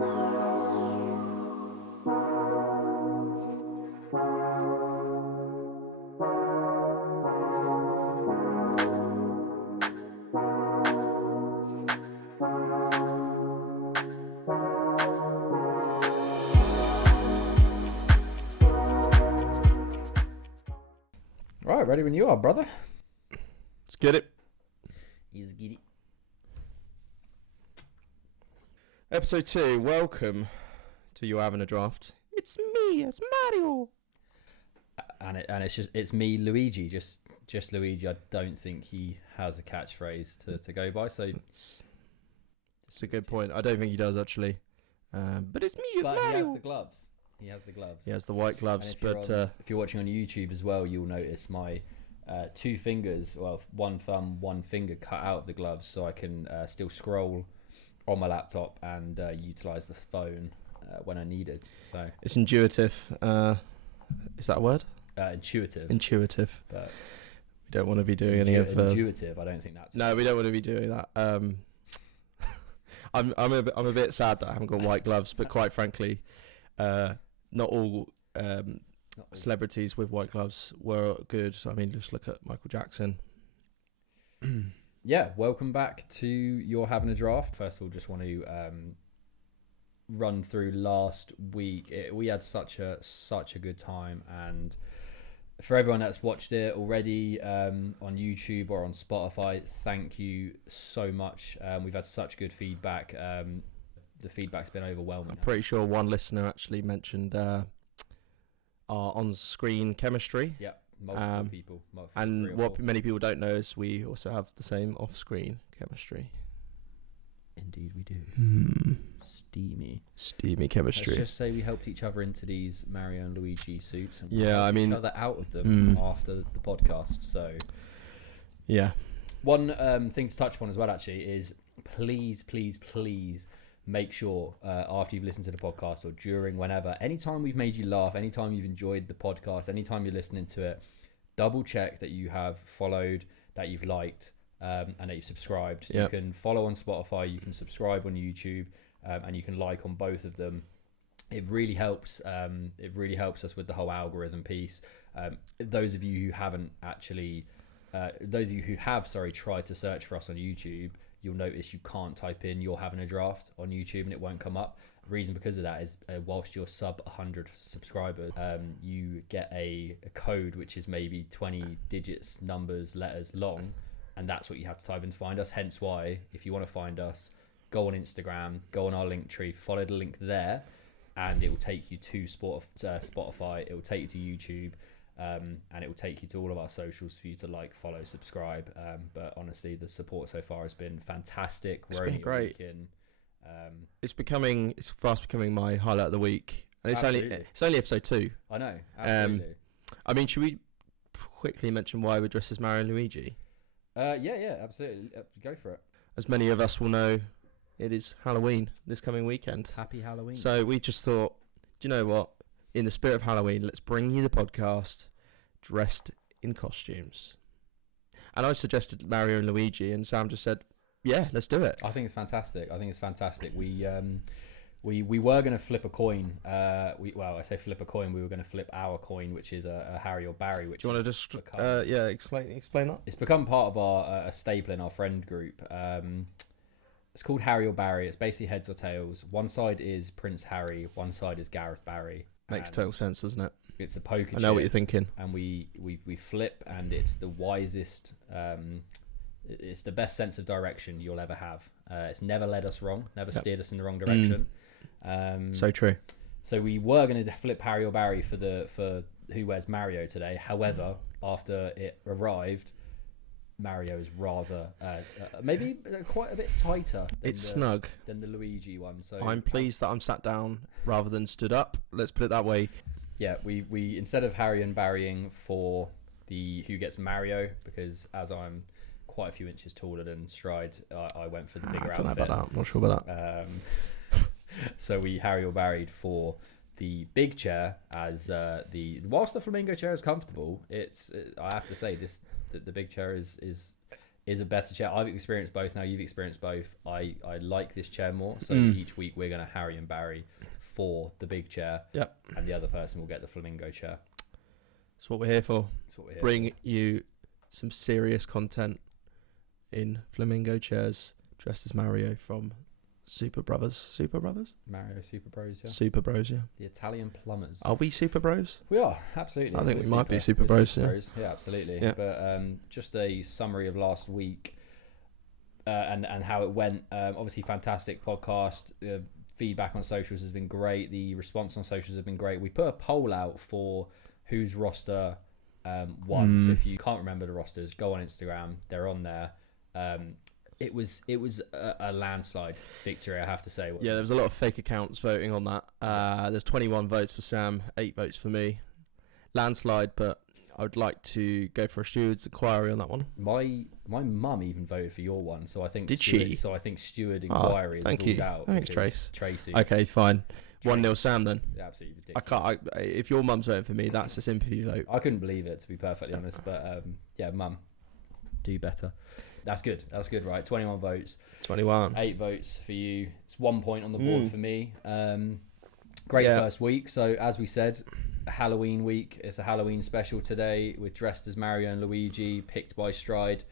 Right, ready when you are, brother. Let's get it. He's giddy. Episode 2, welcome to You Having a Draft. It's me, it's Mario. And it's me, Luigi, just Luigi. I don't think he has a catchphrase to go by, so It's a good point. I don't think he does, actually. But it's me, it's Mario. He has the gloves. He has the white gloves, but if you're watching on YouTube as well, you'll notice my two fingers, well, one thumb, one finger cut out of the gloves, so I can still scroll on my laptop and utilize the phone when I need it. So it's intuitive. Is that a word? Intuitive. But we don't want to be doing any of intuitive. I don't think that's. No, we don't want to be doing that. I'm a bit sad that I haven't got white gloves, but quite frankly, not all celebrities with white gloves were good. I mean, just look at Michael Jackson. Yeah, welcome back to You're Having a Draft. First of all, just want to run through last week. We had such a good time, and for everyone that's watched it already on YouTube or on Spotify, thank you so much. We've had such good feedback. The feedback's been overwhelming. I'm pretty sure one listener actually mentioned our on-screen chemistry. Yeah, multiple people. And what many people don't know is we also have the same off-screen chemistry. Indeed we do. Steamy chemistry. Let's just say we helped each other into these Mario and Luigi suits. And yeah, I mean, each other out of them after the podcast. So, yeah. One thing to touch upon as well, actually, is please make sure after you've listened to the podcast or during, whenever, anytime we've made you laugh, anytime you've enjoyed the podcast, anytime you're listening to it, double check that you have followed, that you've liked, and that you've subscribed. Yep. You can follow on Spotify, you can subscribe on YouTube, and you can like on both of them. It really helps. It really helps us with the whole algorithm piece. Those of you who haven't actually, tried to search for us on YouTube, you'll notice you can't type in "You're Having a Draft" on YouTube and it won't come up. The reason because of that is whilst you're sub 100 subscribers, you get a code which is maybe 20 digits, numbers, letters long, and that's what you have to type in to find us. Hence why, if you want to find us, go on Instagram, go on our link tree, follow the link there, and it will take you to Spotify, it will take you to YouTube, and it will take you to all of our socials for you to like, follow, subscribe. But honestly, the support so far has been fantastic. It's been great. It's fast becoming my highlight of the week, and it's only episode 2. I know. Absolutely. I mean, should we quickly mention why we're dressed as Mario and Luigi? Yeah, absolutely. Go for it. As many of us will know, it is Halloween this coming weekend. Happy Halloween. So we just thought, do you know what? In the spirit of Halloween, let's bring you the podcast dressed in costumes. And I suggested Mario and Luigi, and Sam just said, yeah, let's do it. I think it's fantastic. We were going to flip a coin. I say flip a coin. We were going to flip our coin, which is a Harry or Barry. Which do you want to just explain that? It's become part of our a staple in our friend group. It's called Harry or Barry. It's basically heads or tails. One side is Prince Harry. One side is Gareth Barry. Makes total sense, doesn't it? It's a poker chip. I know what you're thinking. And we flip, and it's the wisest. It's the best sense of direction you'll ever have. It's never led us wrong. Never steered us in the wrong direction. So true. So we were going to flip Harry or Barry for who wears Mario today. However, after it arrived, Mario is rather maybe quite a bit tighter. It's snug than the Luigi one. So I'm pleased that I'm sat down rather than stood up. Let's put it that way. Yeah, we instead of Harry and Barrying for the who gets Mario, because as I'm quite a few inches taller than Stride, I went for the bigger outfit. I don't know about that. I'm not sure about that. So we Harry or Barried for the big chair as whilst the flamingo chair is comfortable, I have to say the big chair is is a better chair. I've experienced both now. You've experienced both. I like this chair more. So each week we're going to Harry and Barry for the big chair. Yep. And the other person will get the flamingo chair. That's what we're here for. That's what we're here Bring you some serious content in flamingo chairs, dressed as Mario from Super Brothers. Super Brothers? Mario Super Bros, yeah. Super Bros, yeah. The Italian plumbers. Are we Super Bros? We are, absolutely. I think We're we might be Super Bros, yeah. Yeah, absolutely. Yeah. But just a summary of last week and how it went. Obviously, fantastic podcast. Feedback on socials has been great. The response on socials has been great. We put a poll out for whose roster won. So if you can't remember the rosters, go on Instagram. They're on there. It was a landslide victory, I have to say. Yeah, there was a lot of fake accounts voting on that. There's 21 votes for Sam, 8 votes for me. Landslide, but I would like to go for a steward's inquiry on that one. My mum even voted for your one, so I think Did Steward, she? So I think steward inquiry is thank ruled you. out. Thanks, because Tracy. Tracy. Okay, fine. 1-0 Sam then. Absolutely I ridiculous. can't. If your mum's voting for me, that's a sympathy vote. I couldn't believe it, to be perfectly honest. But yeah, mum, do better. That's good. That's good, right? 21 votes. 21. 8 votes for you. It's 1 point on the board for me. Great first week. So as we said, Halloween week. It's a Halloween special today. We're dressed as Mario and Luigi, picked by Stride.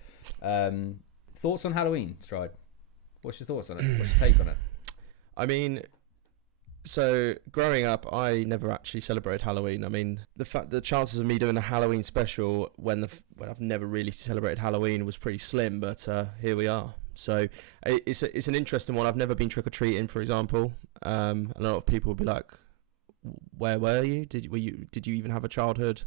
Thoughts on Halloween, Stride? What's your thoughts on it? What's your take on it? I mean, so growing up, I never actually celebrated Halloween. I mean, the chances of me doing a Halloween special when I've never really celebrated Halloween was pretty slim. But here we are. So it's an interesting one. I've never been trick or treating, for example. A lot of people would be like, "Where were you? Did you even have a childhood?"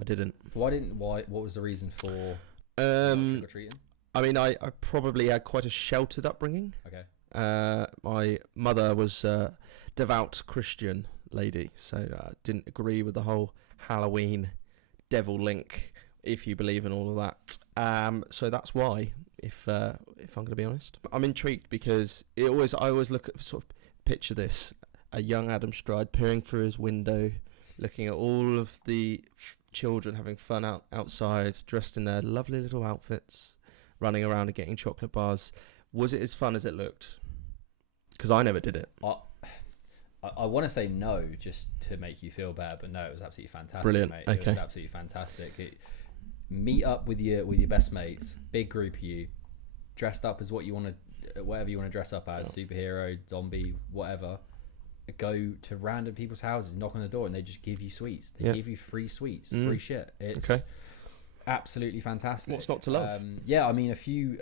I didn't. What was the reason for trick or treating? I mean, I probably had quite a sheltered upbringing. Okay. My mother was a devout Christian lady, so I didn't agree with the whole Halloween devil link, if you believe in all of that. So that's why, if I'm going to be honest, I'm intrigued because I always look at sort of picture this: a young Adam Stride peering through his window, looking at all of the children having fun outside, dressed in their lovely little outfits, running around and getting chocolate bars. Was it as fun as it looked? Because I never did it. I want to say no, just to make you feel bad, but no, it was absolutely fantastic, Brilliant. mate. Okay. It was absolutely fantastic. Meet up with your best mates, big group of you, dressed up as whatever you want to dress up as, superhero, zombie, whatever. Go to random people's houses, knock on the door, and they just give you sweets. They give you free sweets, free shit. It's absolutely fantastic. What's not to love? Yeah, I mean, a few.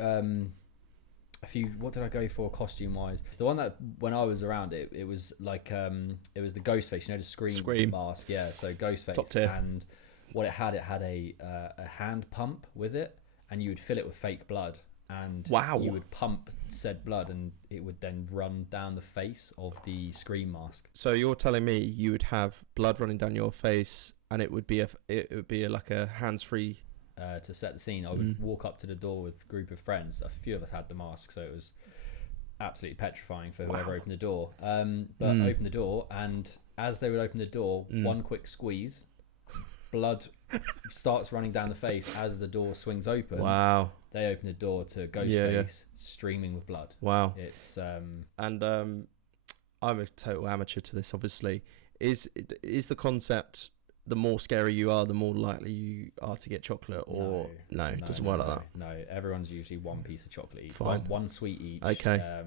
What did I go for costume wise? It's the one that when I was around it was like it was the ghost face, you know, the scream mask. Yeah, so ghost face. Top tier. And what it had a hand pump with it, and you would fill it with fake blood, and you would pump said blood, and it would then run down the face of the scream mask. So you're telling me you would have blood running down your face, and it would be like a hands-free. To set the scene, I would walk up to the door with a group of friends. A few of us had the mask, so it was absolutely petrifying for whoever opened the door. But opened the door, and as they would open the door, one quick squeeze, blood starts running down the face as the door swings open. Wow. They open the door to Ghostface streaming with blood. Wow. It's and I'm a total amateur to this, obviously. Is the concept, the more scary you are, the more likely you are to get chocolate, or no, it doesn't work like that? No, everyone's usually one piece of chocolate each. Fine. One sweet each. Okay.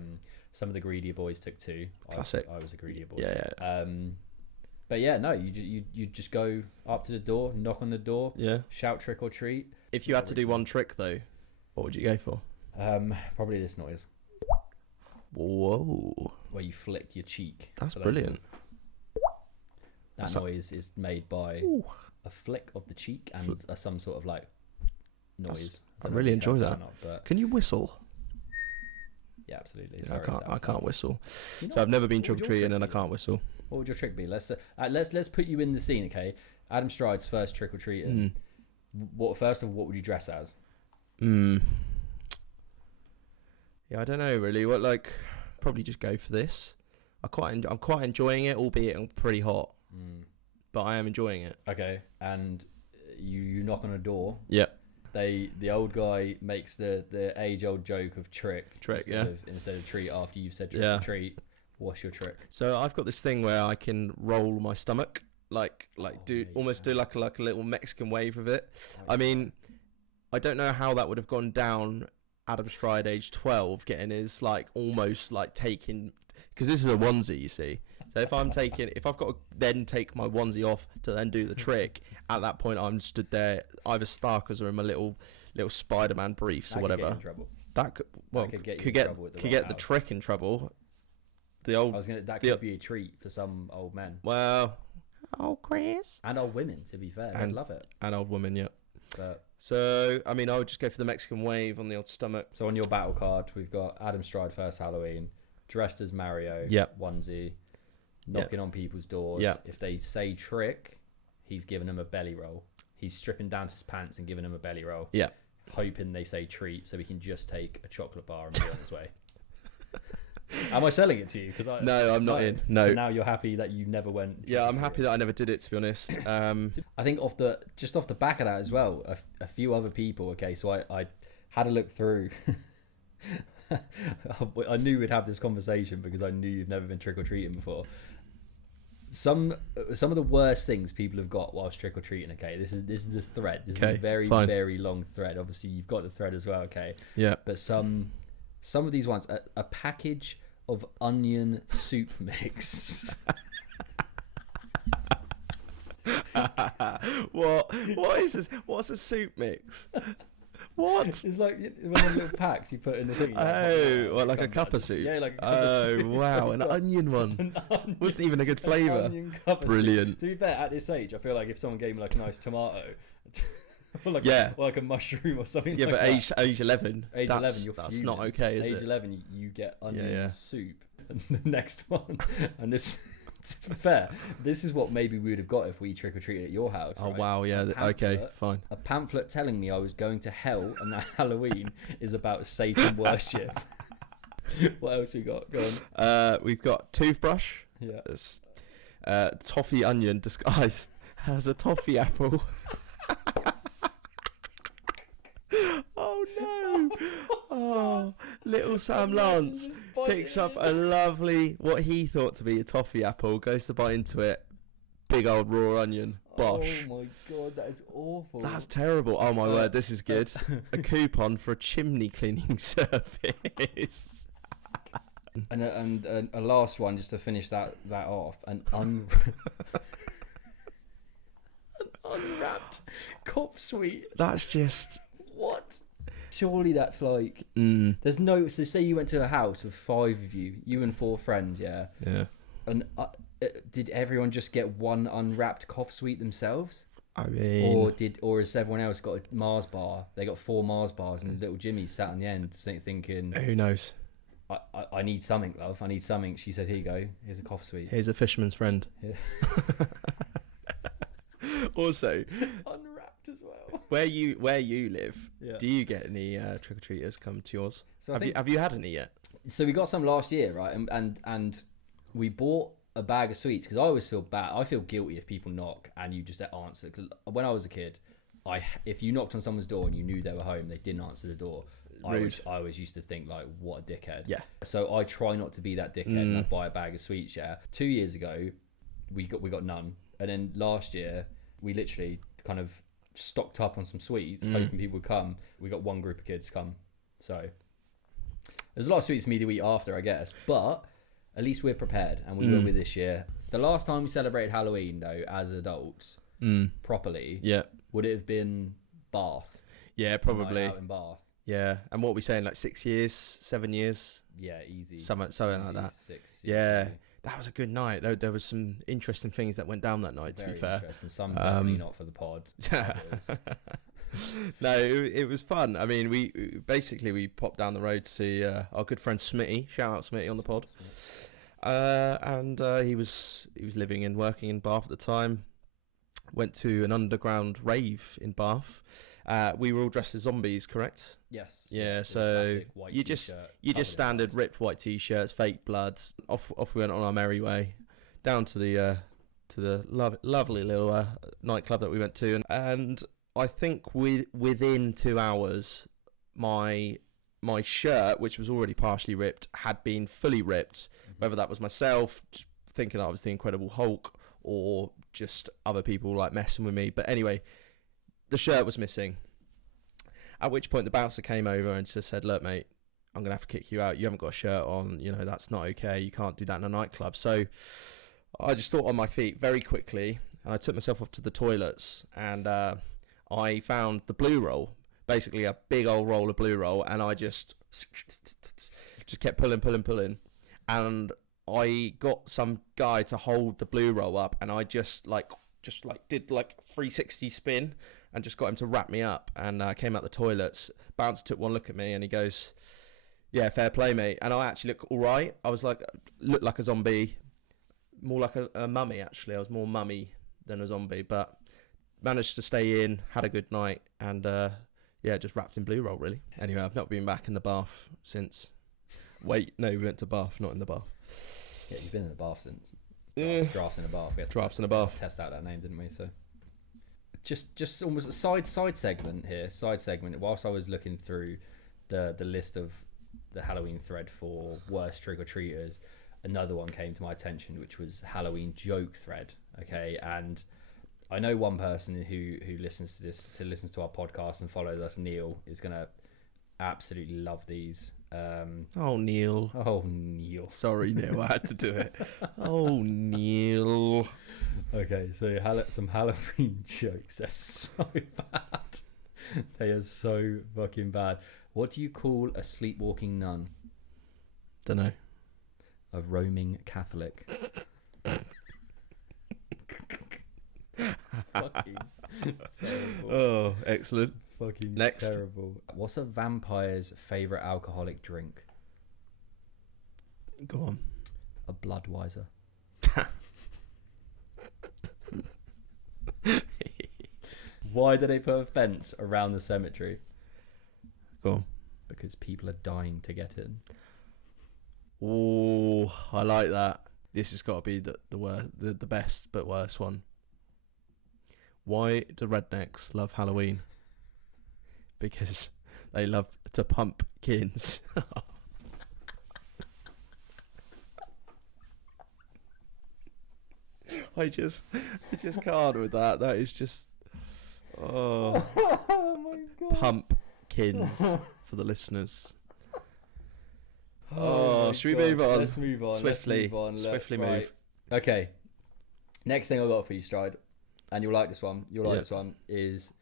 Some of the greedier boys took 2. Classic. I was a greedier boy. Yeah. But yeah, no, you just go up to the door, knock on the door, shout trick or treat. If you had to do one trick though, what would you go for? Probably this noise. Whoa. Where you flick your cheek. That's brilliant. That noise is made by a flick of the cheek and some sort of like noise. I really enjoy that. Can you whistle? Yeah, absolutely. Yeah, I can't whistle. You So I've never been trick or treating and I can't whistle. What would your trick be? Let's put you in the scene, okay? Adam Stride's first trick or treating. What would you dress as? Yeah, I don't know really. What probably just go for this. I'm quite enjoying it, albeit I'm pretty hot. But I am enjoying it. Okay, and you knock on a door. Yep. the old guy makes the age old joke of trick instead of treat after you've said trick or treat. What's your trick? So I've got this thing where I can roll my stomach, do like a little Mexican wave of it. I mean, I don't know how that would have gone down. Adam Stride, age 12, getting his almost taking, because this is a onesie, you see. So if I've got to then take my onesie off to then do the trick, at that point I'm stood there either starkers or in my little Spider-Man briefs or whatever. That could get the trick in trouble. That could be a treat for some old men. Well, Chris. And old women, to be fair. I'd love it. And old women, yeah. But, so, I mean, I would just go for the Mexican wave on the old stomach. So on your battle card, we've got Adam Stride first Halloween, dressed as Mario, onesie, knocking on people's doors. If they say trick, he's giving them a belly roll. He's stripping down to his pants and giving them a belly roll. Hoping they say treat so he can just take a chocolate bar and be on his way. Am I selling it to you? No, I'm not in. No. So now you're happy that you never went. Yeah, I'm happy that I never did it, to be honest. I think off the back of that as well, a few other people. Okay, so I had a look through. I knew we'd have this conversation because I knew you've never been trick or treating before. Some of the worst things people have got whilst trick or treating. Okay, this is a thread. This is a very very long thread. Obviously, you've got the thread as well. Okay. Yeah. But some of these ones, a package of onion soup mix. What is this? What's a soup mix? What? It's like one of the little packs you put in the thing. Like a cup of soup? Yeah, like a cup of soup. Oh, wow, an onion one. Wasn't even a good flavour. Brilliant. To be fair, at this age, I feel like if someone gave me like a nice tomato, or like a mushroom or something. Yeah, like but that. age 11. Age 11, you're that's fuming. not okay, is it? Age 11, you get onion soup. And the next one, and this. To be fair, this is what maybe we would have got if we trick or treated at your house. Oh right? wow, yeah, okay, fine. A pamphlet telling me I was going to hell and that Halloween is about Satan worship. What else we got? Go on. We've got toothbrush. Yeah. Toffee onion disguised as a toffee apple. Oh no! Oh, little Sam Lance picks up a lovely, what he thought to be a toffee apple, goes to bite into it, big old raw onion. Bosh. Oh my god, that is awful. That's terrible. Oh my word, this is good. A coupon for a chimney cleaning service. And a last one just to finish that off. An unwrapped cop sweet. That's just what? Surely that's like there's no. So say you went to a house with 5 of you and 4 friends, yeah. And did everyone just get one unwrapped cough sweet themselves? I mean, or has everyone else got a Mars bar? They got 4 Mars bars, and little Jimmy sat on the end thinking, who knows? I need something, love. I need something. She said, "Here you go. Here's a cough sweet. Here's a fisherman's friend." Yeah. Also, unwrapped as well. Where you live, do you get any trick or treaters come to yours? So have you had any yet? So we got some last year, right? And we bought a bag of sweets because I always feel bad. I feel guilty if people knock and you just answer. Because when I was a kid, if you knocked on someone's door and you knew they were home, they didn't answer the door. I always used to think like, what a dickhead. Yeah. So I try not to be that dickhead and I buy a bag of sweets. Yeah. 2 years ago, we got none, and then last year we literally kind of stocked up on some sweets, hoping people would come. We got one group of kids come, so there's a lot of sweets for me to eat after, I guess. But at least we're prepared, and we will be this year. The last time we celebrated Halloween, though, as adults, properly, would it have been Bath? Yeah, probably. Out in Bath. Yeah, and what are we saying, like 6 years, 7 years? Yeah, easy. Something like that. 6 yeah, that was a good night. There was some interesting things that went down that night, to be fair. Some definitely not for the pod. No, it was fun. I mean, we popped down the road to see our good friend Smitty. Shout out Smitty on the pod. And he was living and working in Bath at the time. Went to an underground rave in Bath. We were all dressed as zombies, correct? Yes. Yeah. So you just standard ripped white t-shirts, fake blood. Off we went on our merry way, down to the lovely little nightclub that we went to, and I think within 2 hours, my shirt, which was already partially ripped, had been fully ripped. Whether that was myself thinking I was the Incredible Hulk or just other people like messing with me. But anyway, the shirt was missing. At which point the bouncer came over and just said, look, mate, I'm going to have to kick you out. You haven't got a shirt on. You know, that's not okay. You can't do that in a nightclub. So I just thought on my feet very quickly, and I took myself up to the toilets, and I found the blue roll, basically a big old roll of blue roll, and I just kept pulling. And I got some guy to hold the blue roll up, and I just did like 360 spin and just got him to wrap me up, and came out the toilets. Bouncer took one look at me and he goes, yeah, fair play, mate. And I actually look all right. I was looked like a zombie, more like a mummy, actually. I was more mummy than a zombie, but managed to stay in, had a good night, and just wrapped in blue roll, really. Anyway, I've not been back in the bath since. Wait, no, we went to bath, not in the bath. Yeah, you've been in the bath since. Yeah. Drafts in a bath. Drafts in a bath. Test out that name, didn't we? So just almost a side segment here. Side segment. Whilst I was looking through the list of the Halloween thread for worst trick or treaters, another one came to my attention, which was Halloween joke thread. Okay, and I know one person who listens to our podcast and follows us, Neil, is gonna absolutely love these. Oh, Neil. Sorry, Neil, I had to do it. Oh, Neil. Okay, so some Halloween jokes. They're so bad. They are so fucking bad. What do you call a sleepwalking nun? Dunno. A roaming Catholic. Fucking terrible. Oh, excellent. Fucking Next. terrible. What's a vampire's favourite alcoholic drink? Go on. A Bloodweiser. Why do they put a fence around the cemetery? Go on. Because people are dying to get in. Oh, I like that. This has got to be the best but worst one. Why do rednecks love Halloween? Because they love to pump kins. I just can't with that. That is just Oh my god. Pumpkins for the listeners. Should we move on? Let's move on. Swiftly. Swiftly move. Right. Okay. Next thing I got for you, Stride, and you'll like this one. This one is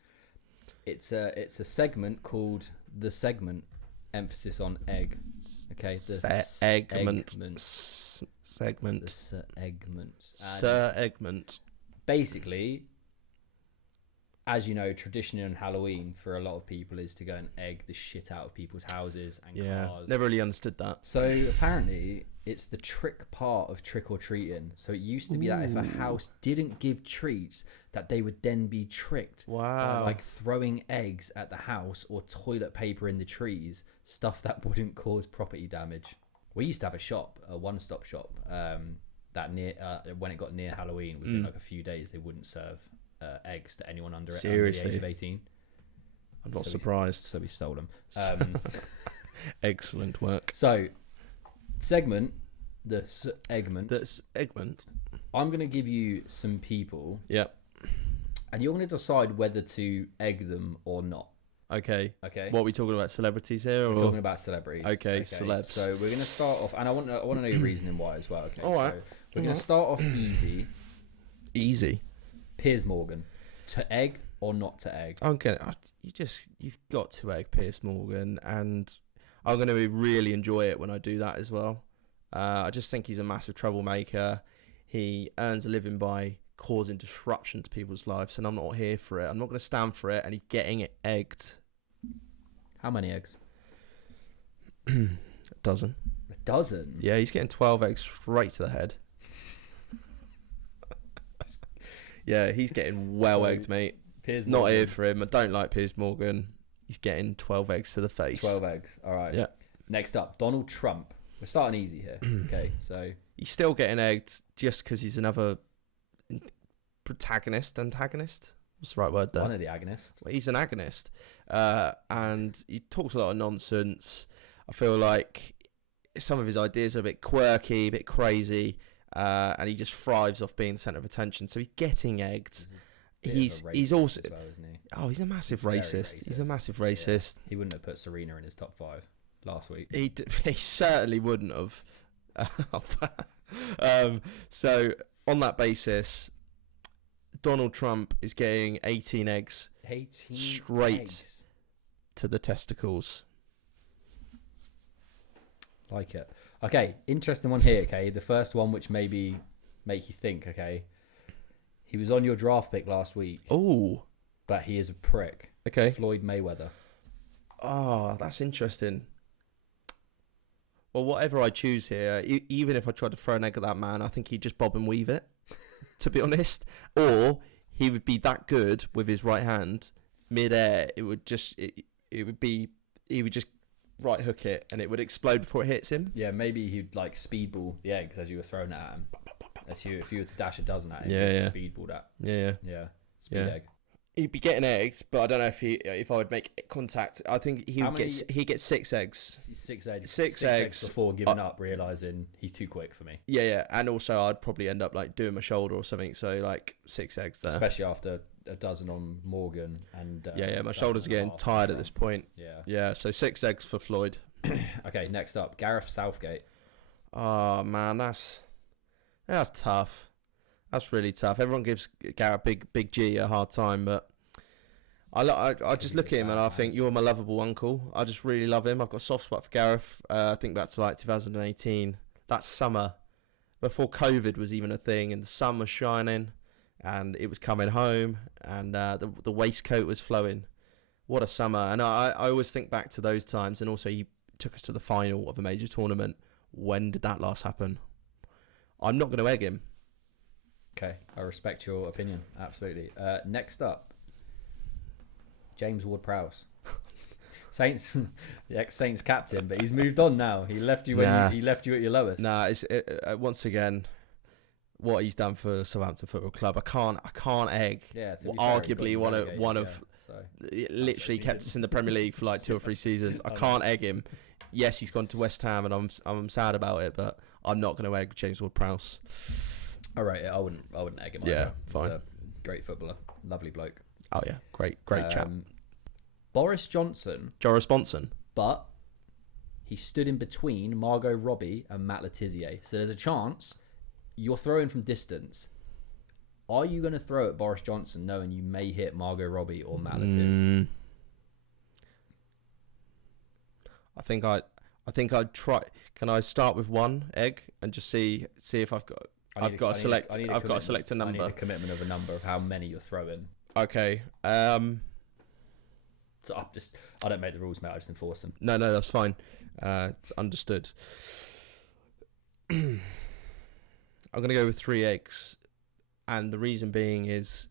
it's a segment called the sEggment, emphasis on egg. Okay, the sEggment. Segment. The sEggment. sEggment. Basically, as you know, tradition in Halloween for a lot of people is to go and egg the shit out of people's houses and cars. Never really understood that. So apparently it's the trick part of trick or treating. So it used to be that if a house didn't give treats, that they would then be tricked by like throwing eggs at the house or toilet paper in the trees, stuff that wouldn't cause property damage. We used to have a shop, a one-stop shop, that near when it got near Halloween, within like a few days, they wouldn't serve eggs to anyone under the age of 18. I'm not surprised. So we stole them. Excellent work. So, segment, the sEggment. The sEggment. I'm going to give you some people. Yep. And you're going to decide whether to egg them or not. Okay. Okay. What are we talking about? Celebrities here? We're talking about celebrities. Okay, celebs. So we're going to start off, and I want to know your reasoning why as well. Okay. All right. So we're going to start off easy. Easy. Piers Morgan, to egg or not to egg? Okay, you've got to egg Piers Morgan, and I'm going to really enjoy it when I do that as well. I just think he's a massive troublemaker. He earns a living by causing disruption to people's lives, and I'm not here for it. I'm not going to stand for it, and he's getting it egged. How many eggs? A dozen. A dozen? Yeah, he's getting 12 eggs straight to the head. Yeah, he's getting egged, mate. Piers Morgan. Not here for him. I don't like Piers Morgan. He's getting 12 eggs to the face. 12 eggs. All right. Yeah. Next up, Donald Trump. We're starting easy here. Okay, so he's still getting egged just because he's another antagonist. What's the right word there? One of the agonists. Well, he's an agonist, and he talks a lot of nonsense. I feel like some of his ideas are a bit quirky, a bit crazy, and he just thrives off being the centre of attention. So he's getting egged. He's also as well, isn't he? Oh, he's a massive Very racist. He's a massive racist. Yeah. He wouldn't have put Serena in his top 5 last week. He certainly wouldn't have. So on that basis, Donald Trump is getting 18 eggs 18 straight eggs. to the testicles. Like it. Okay, interesting one here, okay? The first one which maybe make you think, okay? He was on your draft pick last week. Oh. But he is a prick. Okay. Floyd Mayweather. Oh, that's interesting. Well, whatever I choose here, even if I tried to throw an egg at that man, I think he'd just bob and weave it, to be honest. Or he would be that good with his right hand, mid-air, he would just right hook it and it would explode before it hits him. Yeah, maybe he'd like speedball the eggs as you were throwing it at him. If you were to dash a dozen at him, speedball that. Yeah. Speed egg. He'd be getting eggs, but I don't know if I would make contact. I think he gets 6 eggs. 6 eggs. 6 eggs before giving up, realizing he's too quick for me. Yeah, and also I'd probably end up like doing my shoulder or something. So like 6 eggs there, especially after a dozen on Morgan and my shoulders are getting tired at this point. Yeah. So 6 eggs for Floyd. Okay, next up, Gareth Southgate. Oh man, that's tough. That's really tough. Everyone gives Gareth Big G a hard time, but I just look at him and I think, you're my lovable uncle. I just really love him. I've got a soft spot for Gareth. I think back to like 2018, that summer, before COVID was even a thing, and the sun was shining, and it was coming home, and the waistcoat was flowing. What a summer! And I always think back to those times, and also he took us to the final of a major tournament. When did that last happen? I'm not going to egg him. Okay, I respect your opinion. Absolutely. Next up, James Ward-Prowse. Saints, the ex-Saints captain, but he's moved on now. He left you he left you at your lowest. It's once again what he's done for Southampton Football Club. I can't egg. Yeah, arguably one of literally kept us in the Premier League for like 2 or 3 seasons. I can't egg him. Yes, he's gone to West Ham, and I'm sad about it, but I'm not going to egg James Ward-Prowse. All right, I wouldn't egg him. Yeah, either. fine. He's a great footballer, lovely bloke. Oh yeah, great chap. Boris Johnson. But he stood in between Margot Robbie and Matt Letizia. So there's a chance you're throwing from distance. Are you going to throw at Boris Johnson knowing you may hit Margot Robbie or Matt Letizia? I think I'd try. Can I start with 1 egg and just see if I've got to select a number. I need a commitment of a number of how many you're throwing. Okay. So I don't make the rules, mate. I just enforce them. No, that's fine. It's understood. I'm going to go with 3 eggs, and the reason being is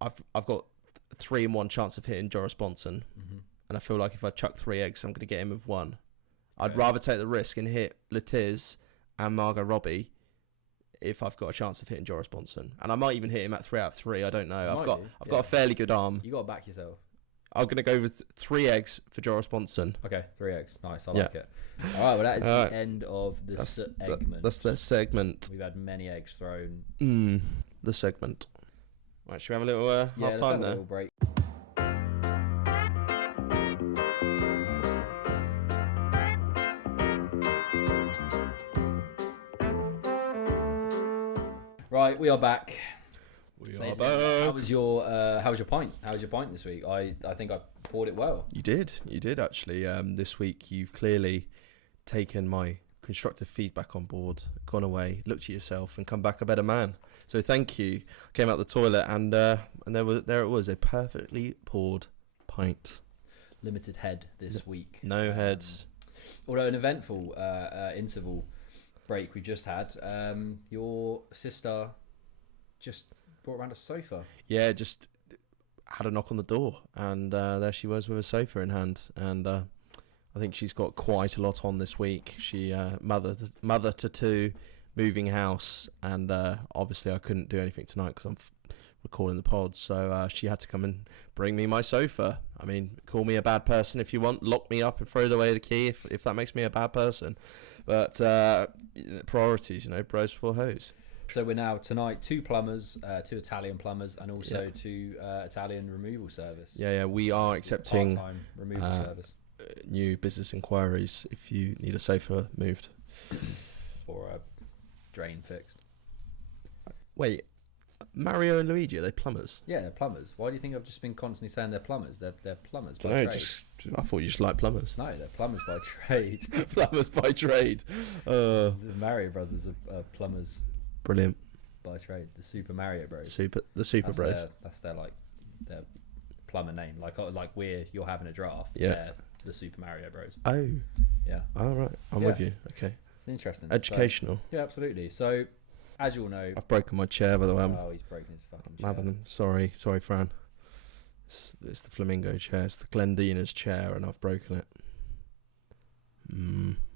I've got 3 in 1 chance of hitting Joris Bonson, and I feel like if I chuck 3 eggs, I'm going to get him with 1. I'd rather take the risk and hit Letiz and Margot Robbie if I've got a chance of hitting Joris Bonson, and I might even hit him at 3 out of 3. I don't know. I've got a fairly good arm. You got to back yourself. I'm going to go with 3 eggs for Joris Bonson. Okay, 3 eggs. Nice, I like it. All right, well, that is the end of the segment. That's the segment. We've had many eggs thrown. The segment. Right, should we have a little half time there? A little break. Right, we are back. How was your pint? How was your pint this week? I think I poured it well. You did actually. This week you've clearly taken my constructive feedback on board, gone away, looked at yourself, and come back a better man. So thank you. Came out the toilet and there it was, a perfectly poured pint. Limited head this week. No heads. Although an eventful interval break we just had. Your sister just brought around a sofa. Yeah, just had a knock on the door, and there she was with a sofa in hand. And I think she's got quite a lot on this week. She mother to 2, moving house, and obviously I couldn't do anything tonight because I'm recording the pod, so she had to come and bring me my sofa. I mean, call me a bad person if you want, lock me up and throw away the key if that makes me a bad person. But priorities, bros before hoes. So we're now tonight 2 plumbers, 2 Italian plumbers, and also 2 Italian removal service. Yeah, we are accepting part-time removal service new business inquiries if you need a sofa moved or a drain fixed. Wait, Mario and Luigi, are they plumbers? Yeah, they're plumbers. Why do you think I've just been constantly saying they're plumbers? They're plumbers by I trade. I thought you just liked plumbers. No, they're plumbers by trade. Plumbers by trade. The Mario brothers are plumbers Brilliant. by trade. The Super Mario Bros. The Super Bros. That's their plumber name. Like you're having a draft. Yeah. They're the Super Mario Bros. Oh. Yeah. All right. I'm with you. Okay. It's interesting. Educational. So, yeah, absolutely. So, as you all know, I've broken my chair, by the way. he's broken his fucking I'm chair. having sorry, Fran. It's the flamingo chair. It's the Glendina's chair, and I've broken it.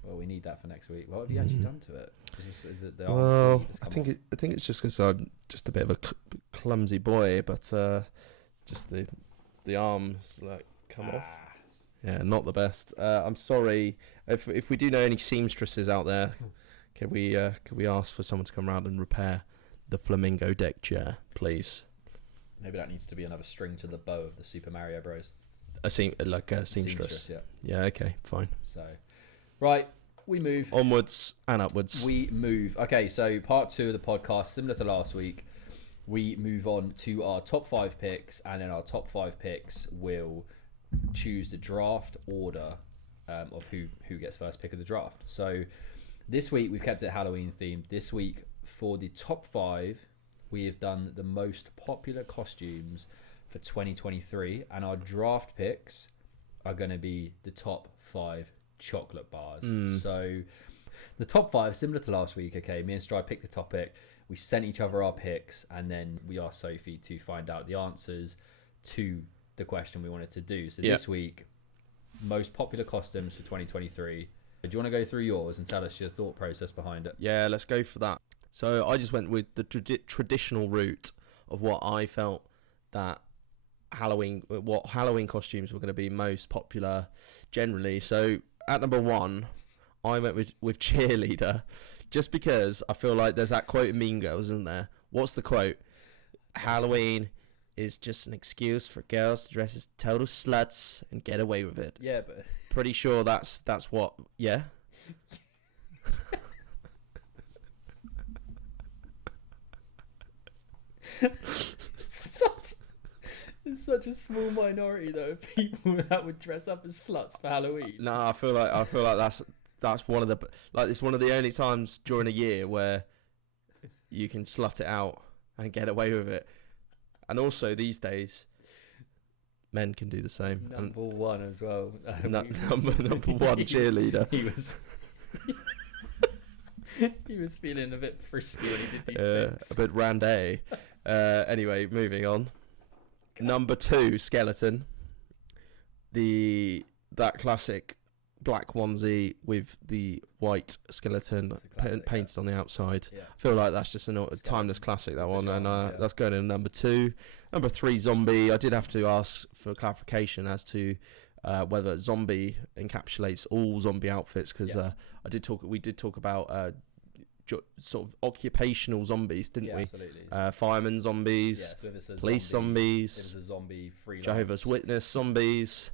Well, we need that for next week. What have you actually done to it? Is it the Well, arm I think it's just because I'm just a bit of a clumsy boy, but just the arms come off. Yeah, not the best. I'm sorry if we do know any seamstresses out there. Could we ask for someone to come around and repair the flamingo deck chair, please? Maybe that needs to be another string to the bow of the Super Mario Bros. A seamstress. Yeah. Yeah. Okay. Fine. So, right, we move onwards and upwards. We move. Okay, so part 2 of the podcast, similar to last week, we move on to our top 5 picks, and in our top 5 picks, we'll choose the draft order of who gets first pick of the draft. So this week we've kept it Halloween themed. This week for the top 5, we have done the most popular costumes for 2023, and our draft picks are going to be the top 5 chocolate bars. So the top 5, similar to last week. Okay, me and Stride picked the topic. We sent each other our picks, and then we asked Sophie to find out the answers to the question we wanted to do. So this week, most popular costumes for 2023. Do you want to go through yours and tell us your thought process behind it? Yeah, let's go for that. So I just went with the traditional route of what I felt that Halloween costumes were going to be most popular generally. So at number 1, I went with cheerleader, just because I feel like there's that quote in Mean Girls, isn't there? What's the quote? Halloween is just an excuse for girls to dress as total sluts and get away with it. Yeah, but pretty sure that's what. Yeah. Such a small minority though of people that would dress up as sluts for Halloween. No, I feel like that's one of the it's one of the only times during a year where you can slut it out and get away with it. And also these days, men can do the same. Number 1 as well. Number 1 cheerleader. He was feeling a bit frisky when he did these things. A bit randé. Anyway, moving on. Number 2, skeleton. That classic black onesie with the white skeleton painted on the outside. Yeah. I feel like that's just a timeless classic, that one. And that's going in number 2. Number 3, zombie. I did have to ask for clarification as to whether zombie encapsulates all zombie outfits, because we did talk about sort of occupational zombies, didn't we? Absolutely. Fireman zombies, so if it's a police zombies, if it's a zombie freelance, Jehovah's Witness zombies.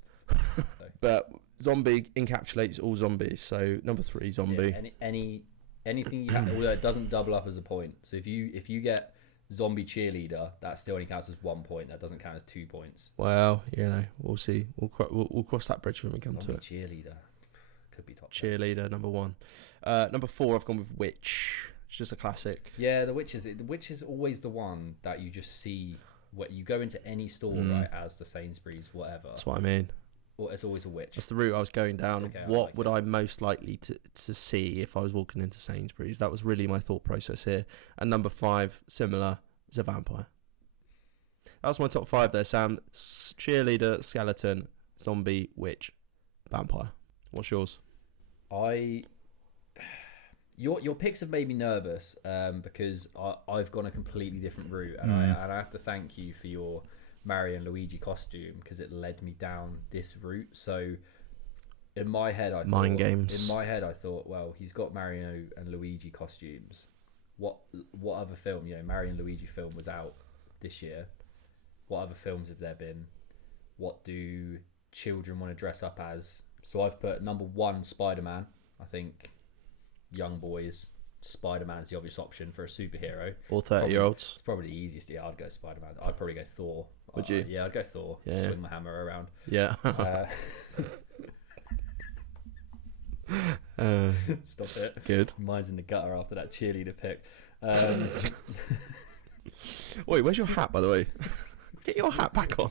But zombie encapsulates all zombies, so number 3, zombie. Yeah, anything you have, although it doesn't double up as a point. So if you get zombie cheerleader, that still only counts as 1 point. That doesn't count as 2 points. Well, we'll see. We'll cross that bridge when we come to it. Cheerleader could be top. Cheerleader, number 1. Number 4, I've gone with witch. It's just a classic. Yeah, the witch is always the one that you just see. What you go into any store, right, as the Sainsbury's, whatever. That's what I mean. Or it's always a witch. That's the route I was going down. Okay, what would I most likely to see if I was walking into Sainsbury's? That was really my thought process here. And number 5, similar, is a vampire. That's my top 5 there, Sam. Cheerleader, skeleton, zombie, witch, vampire. What's yours? Your picks have made me nervous because I've gone a completely different route, and I have to thank you for your Mario and Luigi costume because it led me down this route. So in my head, games. In my head, I thought, well, he's got Mario and Luigi costumes. What other film? Mario and Luigi film was out this year. What other films have there been? What do children want to dress up as? So I've put number 1, Spider-Man. I think young boys, Spider-Man is the obvious option for a superhero. Or 30-year-olds. It's probably the easiest. Yeah, I'd go Spider-Man. I'd probably go Thor. Would you? Yeah, I'd go Thor. Yeah. Swing my hammer around. Yeah. Stop it. Good. Mine's in the gutter after that cheerleader pick. Wait, where's your hat, by the way? Get your hat back on.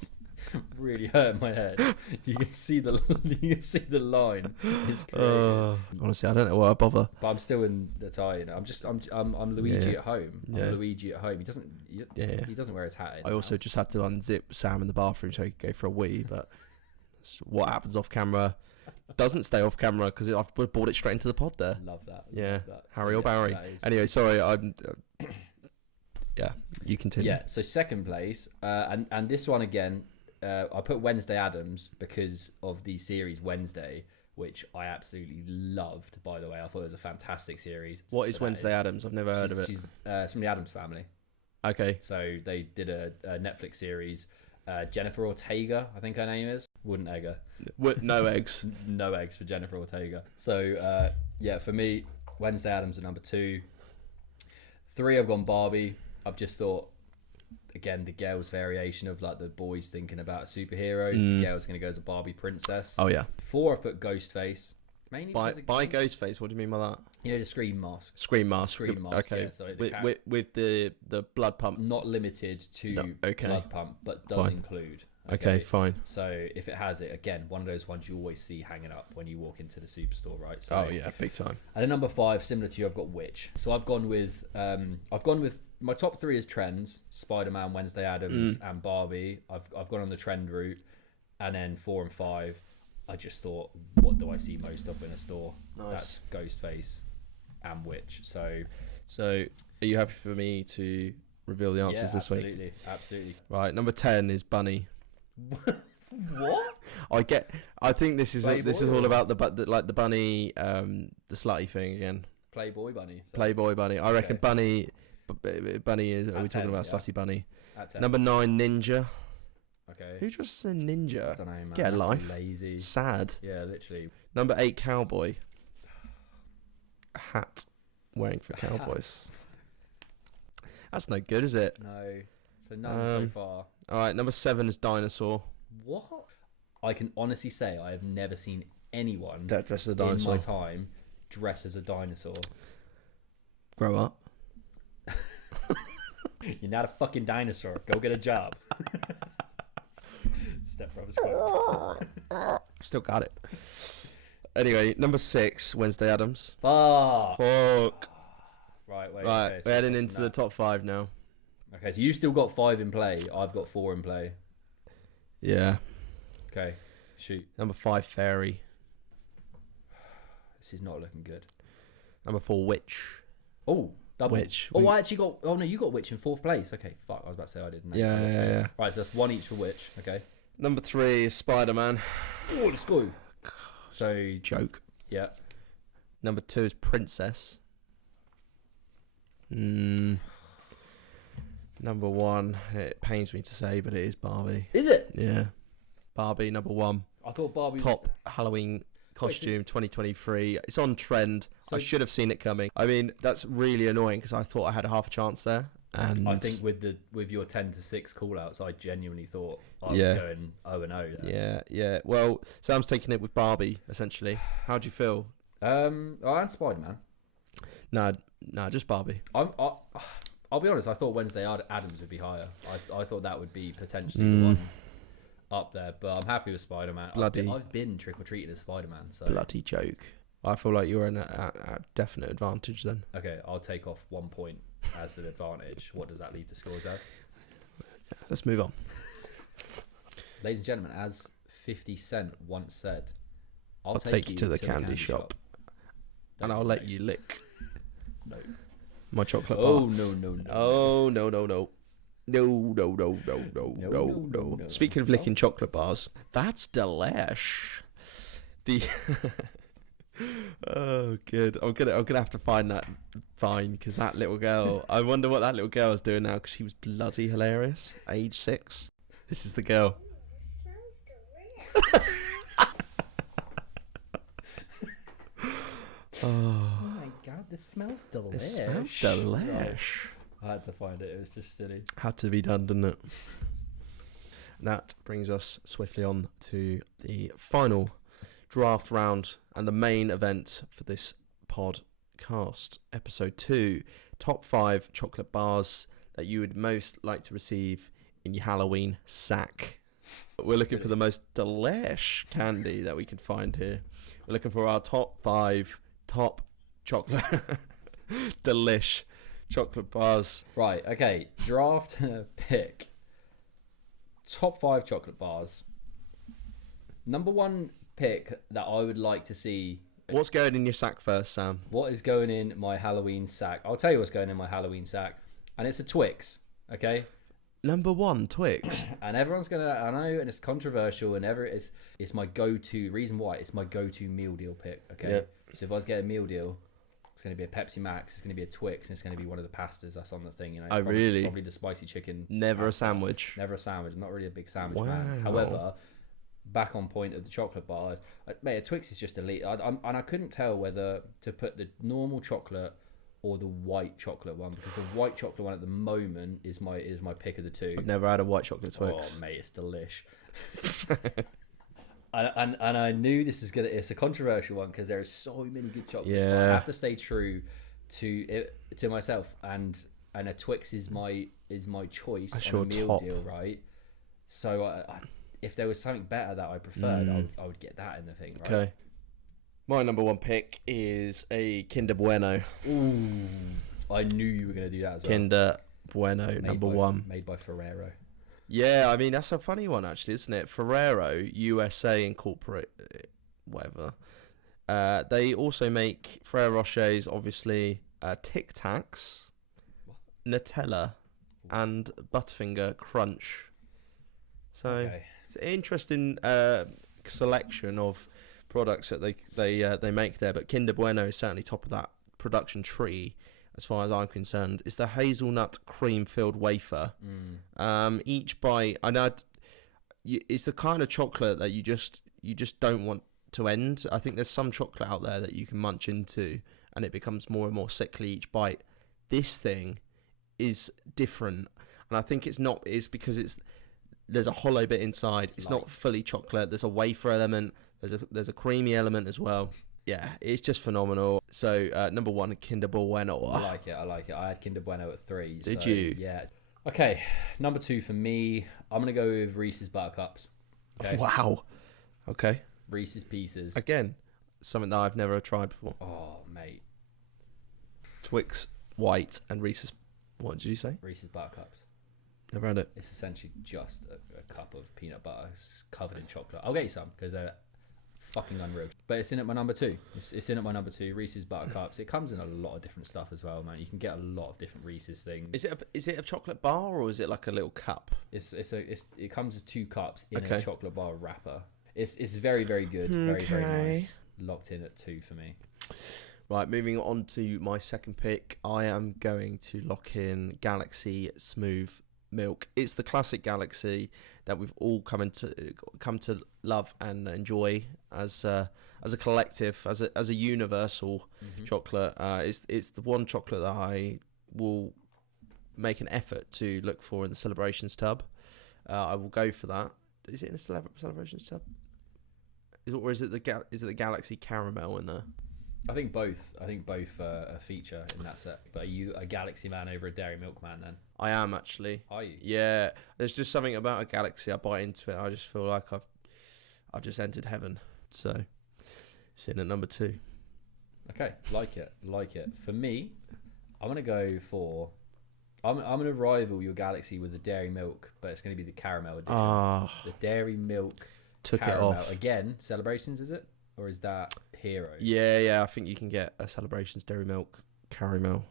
Really hurt my head. You can see the line. It's crazy. Honestly, I don't know why I bother. But I'm still in the tie. I'm Luigi at home. Yeah. I'm Luigi at home. He doesn't wear his hat. I also just had to unzip Sam in the bathroom so he could go for a wee. But what happens off camera doesn't stay off camera because I've brought it straight into the pod there. Love that. Yeah, love that. Harry or Barry. Anyway, sorry. Yeah, you continue. Yeah. So second place, and this one again. I put Wednesday Addams because of the series Wednesday, which I absolutely loved, by the way. I thought it was a fantastic series. What is Wednesday Addams? I've never heard of it. She's from the Addams Family. Okay. So they did a Netflix series. Jennifer Ortega, I think her name is. Wouldn't egg her. No eggs. No eggs for Jennifer Ortega. So, for me, Wednesday Addams are number 2. 3, I've gone Barbie. I've just thought, again, the girls' variation of like the boys thinking about a superhero. The girl's going to go as a Barbie princess. Oh, yeah. 4, I've put Ghostface. Mainly by Ghostface, what do you mean by that? The scream mask. Scream mask. Okay. Yeah, so with the blood pump. Not limited to blood pump, but does include. Okay, fine. So if it has it, again, one of those ones you always see hanging up when you walk into the superstore, right? So, oh yeah, big time. And then number 5, similar to you, I've got Witch. So I've gone with my top 3 is trends: Spider-Man, Wednesday Addams, and Barbie. I've gone on the trend route, and then 4 and 5, I just thought, what do I see most of in a store? Nice. That's Ghostface and Witch. So are you happy for me to reveal the answers this week? Absolutely. Right, number 10 is Bunny. What? I think this is all about the bunny, the slutty thing again. Playboy bunny. So. Playboy bunny. I reckon Bunny is. Are we talking about slutty bunny? Number 9, Ninja. Okay. Who dresses a ninja? I don't know, man. Get a life. Lazy. Sad. Yeah, literally. Number 8, Cowboy. A hat wearing for cowboys. That's no good, is it? No. So none so far. All right, number 7 is Dinosaur. What? I can honestly say I have never seen anyone that dress as a dinosaur in my time dress as a dinosaur. Grow up. You're not a fucking dinosaur. Go get a job. Step Brothers quote. Still got it. Anyway, number 6, Wednesday Addams. Fuck. Right, okay, we're heading into the top 5 now. Okay, so you still got 5 in play. I've got 4 in play. Yeah. Okay, shoot. Number 5, Fairy. This is not looking good. Number 4, Witch. Oh, double. Witch. Oh, I actually got... Oh, no, you got Witch in 4th place. Okay, fuck. I was about to say I didn't. Yeah. Right, so that's 1 each for Witch. Okay. Number 3 is Spider-Man. Oh, let's go. So... Joke. Yeah. Number 2 is Princess. Number 1, it pains me to say, but it is Barbie. Is it? Yeah. Barbie, number 1. I thought Barbie... Top Halloween costume 2023. It's on trend. So I should have seen it coming. I mean, that's really annoying because I thought I had a half a chance there. And I think with your 10 to 6 call-outs, I genuinely thought I was going 0-0 there. Yeah. Well, Sam's taking it with Barbie, essentially. How do you feel? And Spider-Man. No, just Barbie. I'll be honest, I thought Wednesday Addams would be higher. I thought that would be potentially the one up there, but I'm happy with Spider-Man. I've been trick-or-treating as Spider-Man. So. Bloody joke. I feel like you're in a definite advantage then. Okay, I'll take off 1 point as an advantage. What does that leave to scores out? Let's move on. Ladies and gentlemen, as 50 Cent once said, I'll take you to the candy shop. And I'll let you lick No. My chocolate bar. Oh, no. Oh, no. No. Speaking of licking chocolate bars, that's delish. The oh, good. I'm gonna have to find that vine because that little girl. I wonder what that little girl is doing now because she was bloody hilarious. Age 6. This is the girl. This smells delicious. Oh, Oh my god, this smells delish. it smells delish. Right. I had to find it. It was just silly. Had to be done, didn't it? That brings us swiftly on to the final draft round and the main event for this podcast, episode 2, top 5 chocolate bars that you would most like to receive in your Halloween sack. We're looking for the most delish candy that we can find here. We're looking for our top 5 top chocolate delish chocolate bars. Right, okay. Draft pick. Top 5 chocolate bars. Number 1 pick that I would like to see. What's going in your sack first, Sam? What is going in my Halloween sack? I'll tell you what's going in my Halloween sack. And it's a Twix, okay? Number 1, Twix. And everyone's gonna, I know, and it's controversial, and it's my go-to. Reason why, it's my go-to meal deal pick. Okay, Yep. So if I was to get a meal deal, it's gonna be a Pepsi Max, it's gonna be a Twix, and it's gonna be one of the pastas that's on the thing. You know, Oh, really? Probably the spicy chicken. Never a pasta. sandwich. Never a sandwich. I'm not really a big sandwich Wow. man. However, back on point of the chocolate bars, mate, a Twix is just elite. And I couldn't tell whether to put the normal chocolate or the white chocolate one, because the white chocolate one at the moment is my pick of the two. I've never had a white chocolate Twix. Oh mate, it's delish. and I knew it's a controversial one because there are so many good chocolates. But I Yeah. have to stay true to myself, and a Twix is my choice That's on your a meal top. deal, right? So if there was something better that I preferred, I would get that in the thing, right? Okay. My number 1 pick is a Kinder Bueno. Ooh, I knew you were going to do that as well. Kinder Bueno, Made number by- 1. Made by Ferrero. Yeah, I mean, that's a funny one, actually, isn't it? Ferrero, USA Incorporated, whatever. They also make Ferrero Rochers, obviously, Tic Tacs, Nutella, and Butterfinger Crunch. So, Okay. it's an interesting selection of products that they make there, but Kinder Bueno is certainly top of that production tree as far as I'm concerned. It's the hazelnut cream filled wafer. Each bite, I know it's the kind of chocolate that you just don't want to end. I think there's some chocolate out there that you can munch into and it becomes more and more sickly each bite. This thing is different, and I think it's because there's a hollow bit inside. It's not fully chocolate. There's a wafer element. There's a creamy element as well. Yeah, it's just phenomenal. So number 1, Kinder Bueno. I like it. I had Kinder Bueno at 3. Did so, you? Yeah. Okay, number 2 for me, I'm going to go with Reese's Buttercups. Okay? Wow. Okay. Reese's Pieces. Again, something that I've never tried before. Oh, mate. Twix White and Reese's. What did you say? Reese's Buttercups. Never had it. It's essentially just a cup of peanut butter covered in chocolate. I'll get you some because they're fucking unreal. But it's in at my number 2. It's in at my number 2, Reese's Buttercups. It comes in a lot of different stuff as well, man. You can get a lot of different Reese's things. Is it a chocolate bar or is it like a little cup? It comes as 2 cups in Okay. a chocolate bar wrapper. It's very, very good. Very, very Okay. nice. Locked in at 2 for me. Right, moving on to my second pick. I am going to lock in Galaxy Smooth Milk. It's the classic Galaxy that we've all come to love and enjoy as a collective, as a universal chocolate. It's the one chocolate that I will make an effort to look for in the celebrations tub. I will go for that. Is it in a celebrations tub? Or is it the Galaxy Caramel in there? I think both. A feature in that set. But are you a Galaxy man over a Dairy Milk man then? I am actually. Are you? Yeah, there's just something about a Galaxy. I bite into it. I just feel like I've just entered heaven. So, it's in at number 2. Okay, like it. For me, I'm gonna go for. I'm gonna rival your Galaxy with the Dairy Milk, but it's gonna be the caramel edition. The Dairy Milk Took caramel. it off. Again, celebrations, is it? Or is that Heroes? Yeah. I think you can get a Celebrations Dairy Milk Caramel.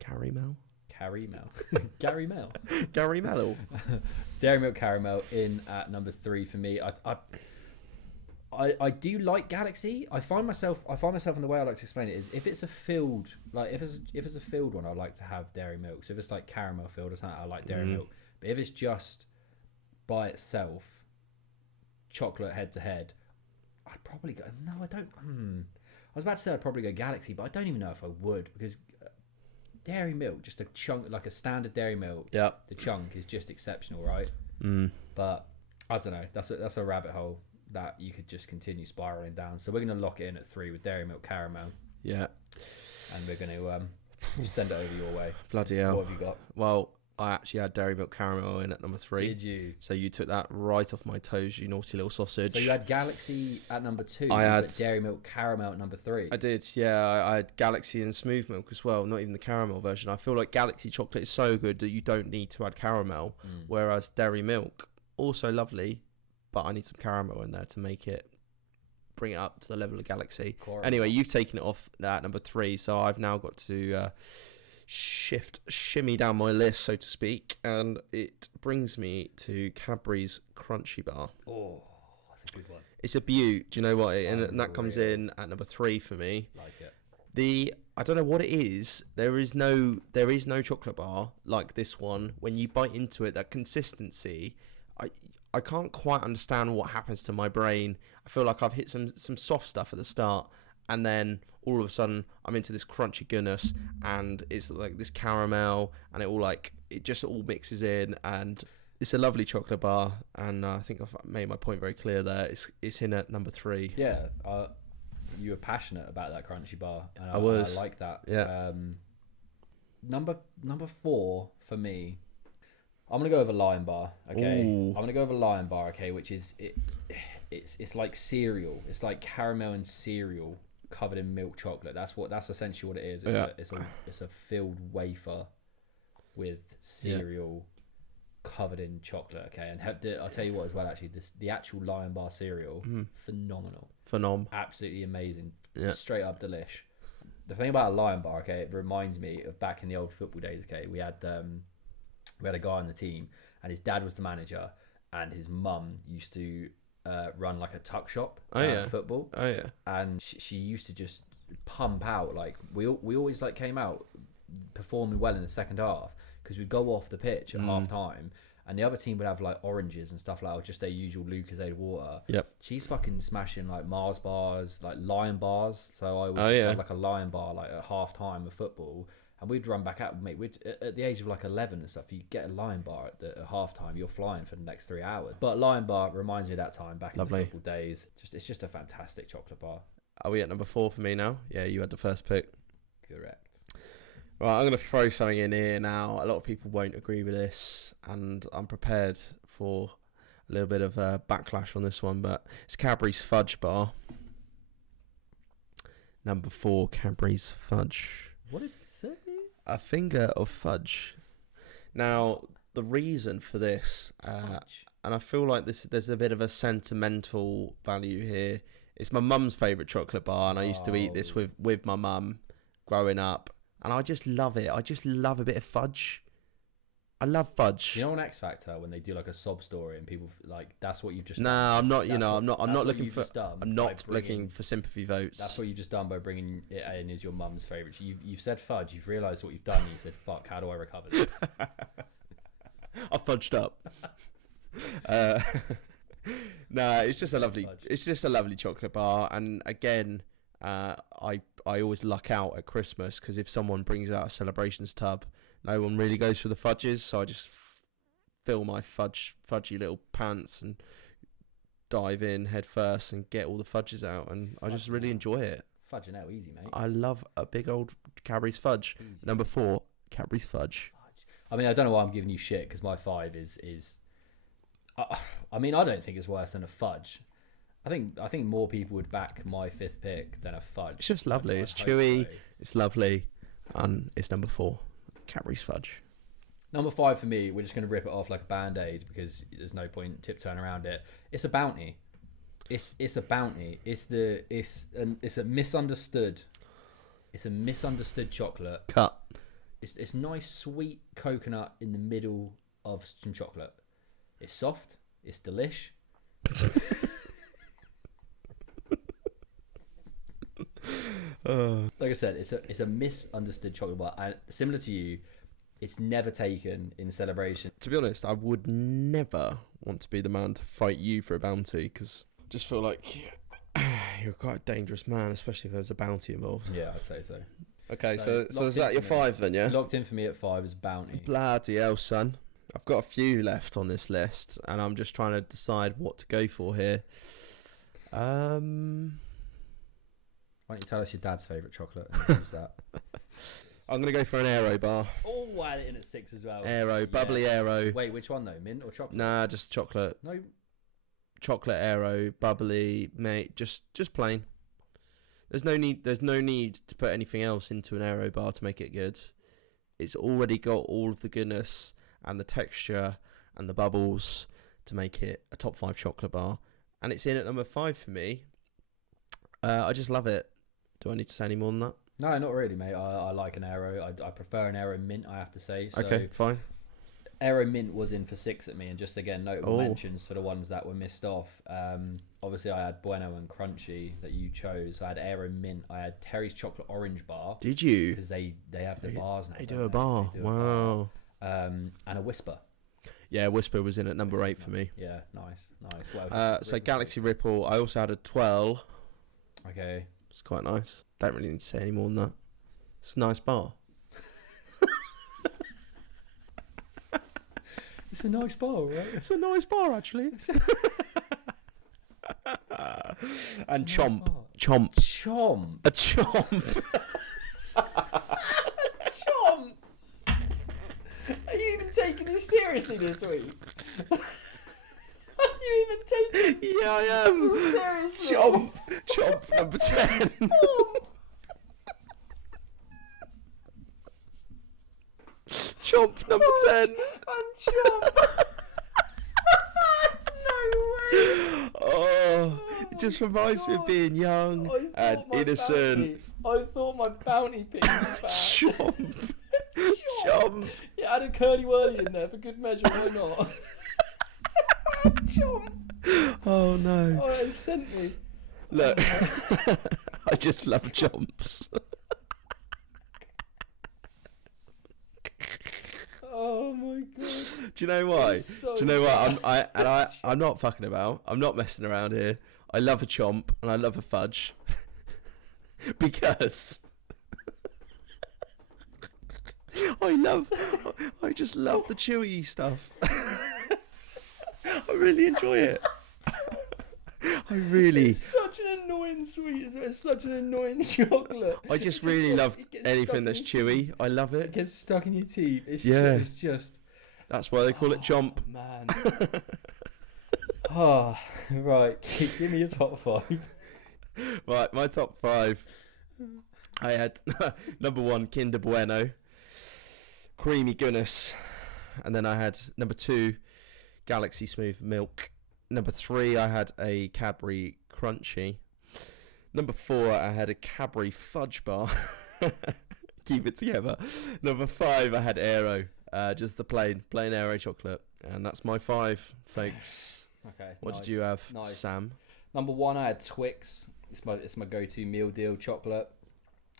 Caramel? Gary Mel. Gary Mellow. It's Dairy Milk Caramel in at number 3 for me. I do like Galaxy. I find myself in the way I like to explain it is if it's a filled if it's a filled one, I like to have dairy milk. So if it's like caramel filled or something, I like dairy milk. But if it's just by itself, chocolate head to head, I'd probably go. No, I don't. I was about to say I'd probably go Galaxy, but I don't even know if I would because dairy milk, just a chunk, like a standard dairy milk. Yeah. The chunk is just exceptional, right? But I don't know. That's a rabbit hole that you could just continue spiraling down. So we're going to lock it in at 3 with Dairy Milk Caramel. Yeah. And we're going to send it over your way. Bloody so hell. What have you got? Well, I actually had Dairy Milk Caramel in at number 3. Did you? So you took that right off my toes, you naughty little sausage. So you had Galaxy at number 2, I had Dairy Milk Caramel at number 3. I did, yeah. I had Galaxy and Smooth Milk as well, not even the caramel version. I feel like Galaxy chocolate is so good that you don't need to add caramel, whereas Dairy Milk, also lovely, but I need some caramel in there to bring it up to the level of Galaxy. Correct. Anyway, you've taken it off at number 3, so I've now got to shimmy down my list, so to speak, and it brings me to Cadbury's Crunchy Bar. Oh, that's a good one. It's a beaut. Do you know what? And that comes in at number 3 for me. Like it. I don't know what it is. There is no chocolate bar like this one. When you bite into it, that consistency, I can't quite understand what happens to my brain. I feel like I've hit some soft stuff at the start, and then all of a sudden I'm into this crunchy goodness, and it's like this caramel, and it just all mixes in, and it's a lovely chocolate bar. And I think I've made my point very clear there. It's in at number 3. Yeah, you were passionate about that crunchy bar. And I was. I like that. Yeah. Number 4 for me. I'm gonna go over Lion Bar, okay. Ooh. I'm gonna go over Lion Bar, okay, which is it's like cereal. It's like caramel and cereal covered in milk chocolate. That's essentially what it is. It's a filled wafer with cereal covered in chocolate, okay. And I'll tell you what as well. Actually, the actual Lion Bar cereal, phenomenal, absolutely amazing, straight up delish. The thing about a Lion Bar, okay, it reminds me of back in the old football days. Okay, we had a guy on the team, and his dad was the manager, and his mum used to run like a tuck shop football. Oh yeah. And she used to just pump out, like we always like came out performing well in the second half because we'd go off the pitch at half time, and the other team would have like oranges and stuff like, or just their usual Lucozade water. Yep. She's fucking smashing like Mars bars, like Lion bars. So I always have like a Lion bar like at half time of football. And we'd run back out, mate. At the age of like 11 and stuff, you get a Lion Bar at half time, you're flying for the next 3 hours. But Lion Bar reminds me of that time back in the football days. It's just a fantastic chocolate bar. Are we at number 4 for me now? Yeah, you had the first pick. Correct. Right, I'm going to throw something in here now. A lot of people won't agree with this, and I'm prepared for a little bit of backlash on this one, but it's Cadbury's Fudge Bar. Number 4, Cadbury's Fudge. What did you say? A finger of fudge. Now, the reason for this, and I feel like there's a bit of a sentimental value here. It's my mum's favourite chocolate bar, and I used to eat this with my mum growing up, and I just love it. I just love a bit of fudge. I love fudge. You know on X Factor when they do like a sob story and people like that's what you've just Nah, I'm not. I'm not looking for sympathy votes. That's what you've just done by bringing it in as your mum's favourite. You've said fudge. You've realised what you've done. And you said, "Fuck, how do I recover this?" I fudged up. Nah, it's just a lovely chocolate bar, and again, I always luck out at Christmas because if someone brings out a celebrations tub, no one really goes for the fudges, so I just fill my fudgy little pants and dive in head first and get all the fudges out, and I just really enjoy it. Fudging out easy, mate. I love a big old Cadbury's Fudge. Easy. Number 4, Cadbury's Fudge. I mean, I don't know why I'm giving you shit because my 5 is. I mean, I don't think it's worse than a fudge. I think more people would back my 5th pick than a fudge. It's just lovely. It's chewy. So. It's lovely, and it's number 4. Cadbury's Fudge. Number 5 for me, we're just going to rip it off like a band-aid because there's no point tiptoeing around it. It's a bounty. It's a bounty. It's a misunderstood It's a misunderstood chocolate. Cut. It's nice sweet coconut in the middle of some chocolate. It's soft. It's delish. Like I said, it's a misunderstood chocolate bar, and similar to you, it's never taken in celebration. To be honest, I would never want to be the man to fight you for a bounty, because I just feel like you're quite a dangerous man, especially if there's a bounty involved. Yeah, I'd say so. Okay, So, so is that your 5 then, yeah? Locked in for me at 5 is bounty. Bloody hell, son. I've got a few left on this list, and I'm just trying to decide what to go for here. Why don't you tell us your dad's favourite chocolate and use that? I'm going to go for an Aero bar. Oh, I had it in at 6 as well. Aero, bubbly Aero. Wait, which one though? Mint or chocolate? Nah, just chocolate. No. Chocolate Aero, bubbly, mate. Just plain. There's no need to put anything else into an Aero bar to make it good. It's already got all of the goodness and the texture and the bubbles to make it a top 5 chocolate bar, and it's in at number 5 for me. I just love it. Do I need to say any more than that? No, not really, mate. I like an Aero. I prefer an Aero mint, I have to say. So Okay, fine. Aero mint was in for 6 at me, and just again notable mentions for the ones that were missed off. Obviously I had Bueno and Crunchy that you chose. I had Aero mint. I had Terry's chocolate orange bar. Did you? Because they have the bars now. They do a bar. Wow. And a Whisper. Yeah, Whisper was in at number 8 for me. Yeah, nice. Well, So Galaxy Ripple, I also had a 12. Okay. It's quite nice. Don't really need to say any more than that. It's a nice bar. It's a nice bar, right? It's a nice bar, actually. And Chomp. Chomp. A chomp. Chomp. Are you even taking this seriously this week? Are you even taking it? Yeah, I am. Seriously? Chomp number 10. Chomp number 10. And Chomp. No way. Oh, it just reminds me of being young and innocent. I thought my bounty pig was back. Chomp. Chomp. Yeah, add a curly whirly in there for good measure, why not? Chomp. Oh no. Oh, they sent me. Look, I just love chomps. Oh my god. Do you know why? So Do you know what? I'm not fucking about. I'm not messing around here. I love a chomp and I love a fudge because I just love the chewy stuff. I really enjoy it. I really. It's such an annoying sweet. It's such an annoying chocolate. I just really love It gets anything stuck that's in your chewy. I love It it. gets stuck in your teeth. It's Yeah. just. That's why they call it chomp. Man. Oh, right. Give me your top 5. Right, my top 5. I had number 1, Kinder Bueno, creamy goodness, and then I had number 2, Galaxy Smooth Milk. Number 3, I had a Cadbury Crunchy. Number 4, I had a Cadbury Fudge Bar. Keep it together. Number 5, I had Aero, just the plain Aero chocolate, and that's my 5, folks. Okay. What did you have, Nice. Sam? Number 1, I had Twix. It's my go-to meal deal chocolate.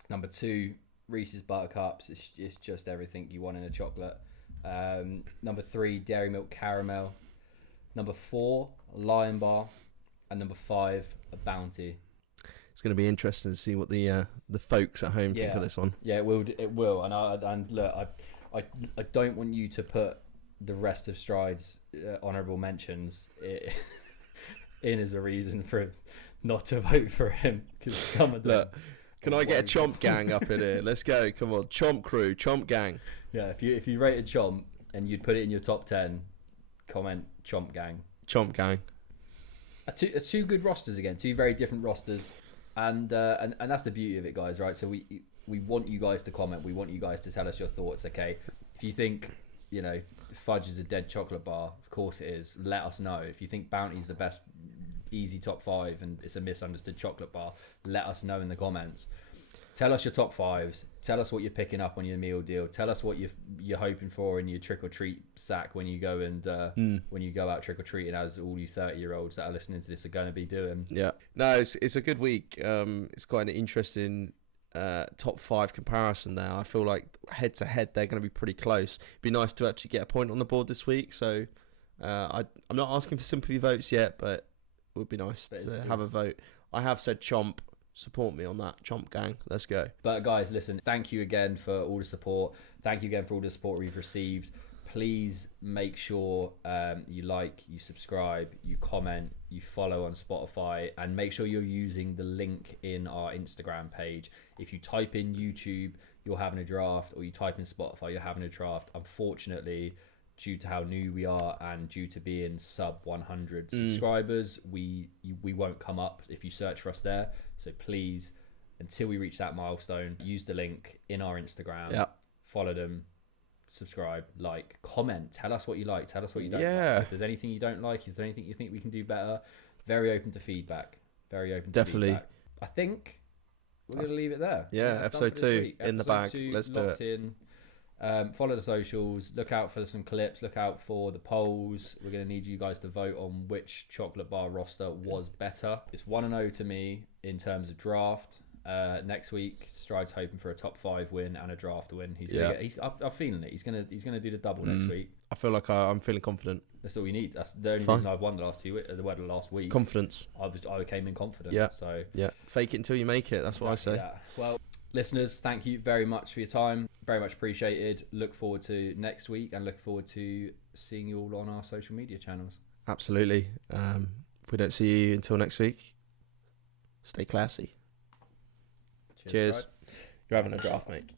Number 2, Reese's Buttercups. It's just everything you want in a chocolate. Number 3, Dairy Milk Caramel. Number 4, Lion Bar, and number 5, a Bounty. It's going to be interesting to see what the folks at home think of this one. Yeah, it will. It will. And look, I don't want you to put the rest of Stride's honourable mentions in as a reason for not to vote for him, because some of them. Look, can I get a Chomp gang up in here? Let's go. Come on, Chomp crew, Chomp gang. Yeah, if you rated Chomp and you'd put it in your top 10, comment Chomp gang. Chomp gang. Two good rosters again, 2 very different rosters, and that's the beauty of it, guys. Right, so we want you guys to comment. We want you guys to tell us your thoughts. Okay, if you think Fudge is a dead chocolate bar, of course it is. Let us know. If you think Bounty's the best easy top 5 and it's a misunderstood chocolate bar, let us know in the comments. Tell us your top fives. Tell us what you're picking up on your meal deal. Tell us what you're hoping for in your trick or treat sack when you go and when you go out trick or treating, as all you 30-year-olds that are listening to this are going to be doing. Yeah. No, it's a good week. It's quite an interesting top 5 comparison there. I feel like head to head they're going to be pretty close. It'd be nice to actually get a point on the board this week. So I'm not asking for sympathy votes yet, but it would be nice to have a vote. I have said Chomp. Support me on that, Chomp gang. Let's go. But guys, listen, thank you again for all the support. Thank you again for all the support we've received. Please make sure you like, you subscribe, you comment, you follow on Spotify, and make sure you're using the link in our Instagram page. If you type in YouTube, you're having a draft, or you type in Spotify, you're having a draft. Unfortunately, due to how new we are and due to being sub 100 subscribers, we won't come up if you search for us there. So please, until we reach that milestone, use the link in our Instagram. Yeah. Follow them, subscribe, like, comment. Tell us what you like. Tell us what you don't Yeah. like. If there's anything you don't like, if there's anything you think we can do better, very open to feedback. Very open to Definitely. feedback. I think we're going to leave it there. Yeah, That's episode done for this 2 week. in the Episode bag. 2 Let's do locked it. in. Follow the socials. Look out for some clips. Look out for the polls. We're going to need you guys to vote on which chocolate bar roster was better. It's 1-0 to me in terms of draft. Next week, Stride's hoping for a top 5 win and a draft win. I'm feeling it. He's gonna do the double next week. I feel like I'm feeling confident. That's all we need. That's the only Fine. reason I've won the last week. Confidence. I came in confident. Yeah. So Yeah. Fake it until you make it. That's what I say. that. Well, listeners, thank you very much for your time. Very much appreciated. Look forward to next week and look forward to seeing you all on our social media channels. Absolutely. If we don't see you until next week, stay classy. Cheers. Stride. You're having a draft, mate.